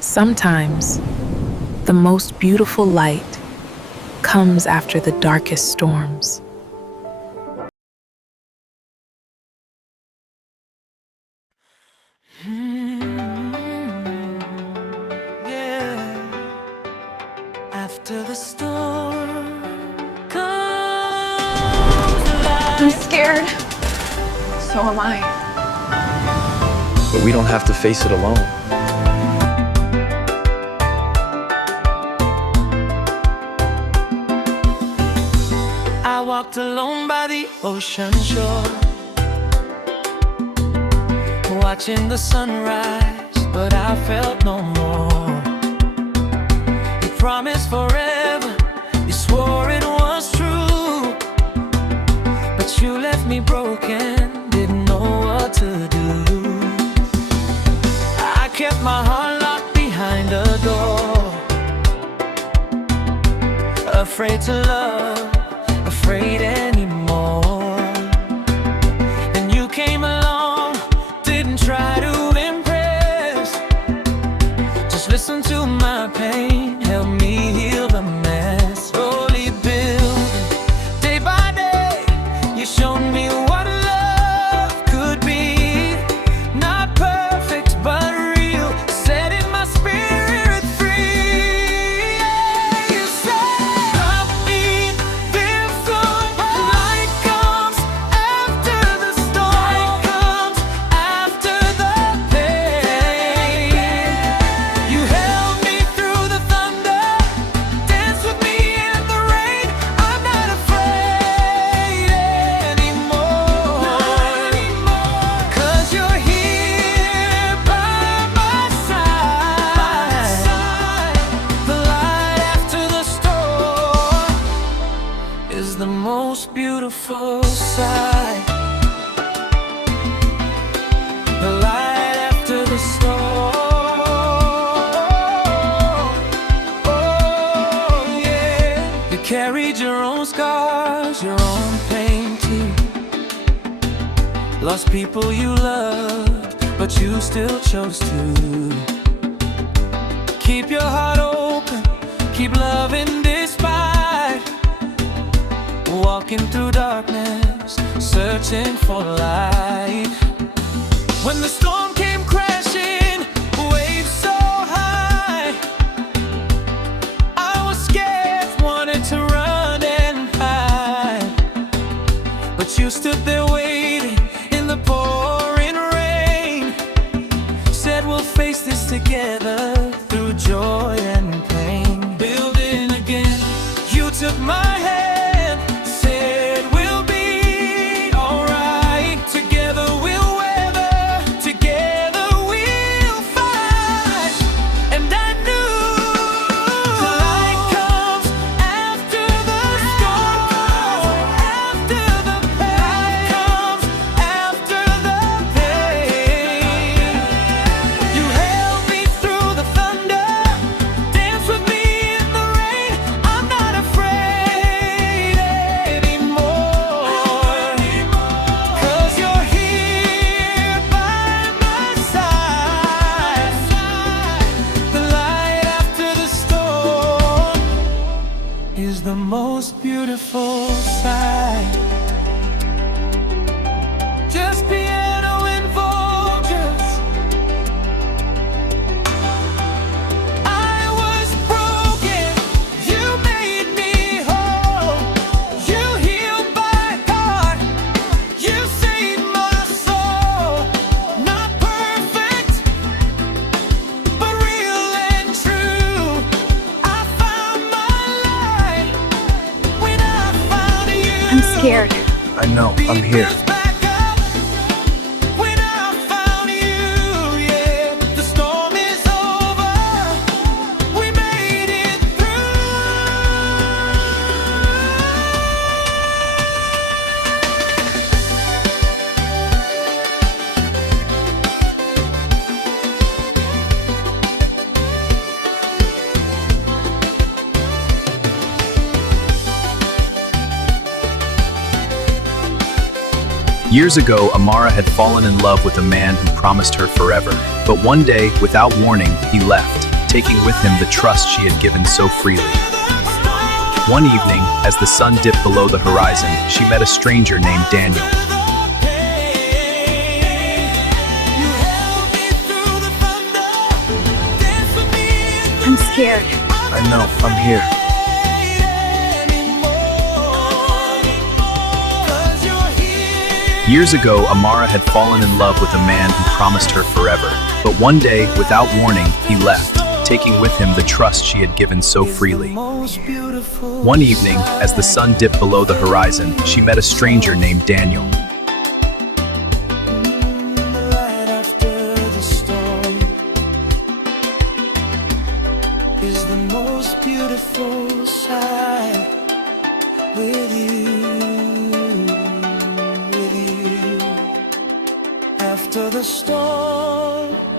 Sometimes, the most beautiful light comes after the darkest storms. After the storm comes the light. I'm scared. So am I. But we don't have to face it alone. I walked alone by the ocean shore, watching the sunrise, but I felt no more. You promised forever, you swore it was true, but you left me broken, didn't know what to do. I kept my heart locked behind a door, afraid to love, afraid anymore. Then you came along, didn't try to impress, just listen to my pain, help me heal the mess. Slowly building, day by day, you showed me what love could be. Not perfect, but real, setting my spirit free. Yeah, you said I've been different. Light comes after the storm, comes after the pain. You held me through the thunder, dance with me in the rain. I'm not afraid anymore, 'cause you're here by my side. The light after the storm is the most beautiful sight. The light after the storm. Oh yeah. You carried your own scars, your own pain too. Lost people you loved, but you still chose to keep your heart open, keep loving despite walking through darkness, searching for light. When the storm came crashing, waves so high, I was scared, wanted to run and hide, but you stood there waiting in the pouring rain, said we'll face this together through joy and pain. Building again, you took my hand, said we'll be alright. Together we'll weather, together we'll fight. And I knew the light comes after the storm, after the pain, comes after the pain. You held me through the thunder, dance with me in the rain. I'm not afraid anymore, 'cause you're here by my side. The light after the storm is the most beautiful sight. Just piano and Folgers. I was broken, you made me whole. You healed my heart, you saved my soul. Not perfect, but real and true. I found my light when I found you. I'm scared. I know, I'm here. Beat back up when I found you, yeah. The storm is over, we made it Years ago, Amara had fallen in love with a man who promised her forever. But one day, without warning, he left. taking with him the trust she had given so freely. One evening, as the sun dipped below the horizon, she met a stranger named Daniel. I'm scared. I know, I'm here. Years ago, Amara had fallen in love with a man who promised her forever. But one day, without warning, he left, taking with him the trust she had given so freely. One evening, as the sun dipped below the horizon, she met a stranger named Daniel. Right after the storm is the most beautiful sight. With you, after the storm.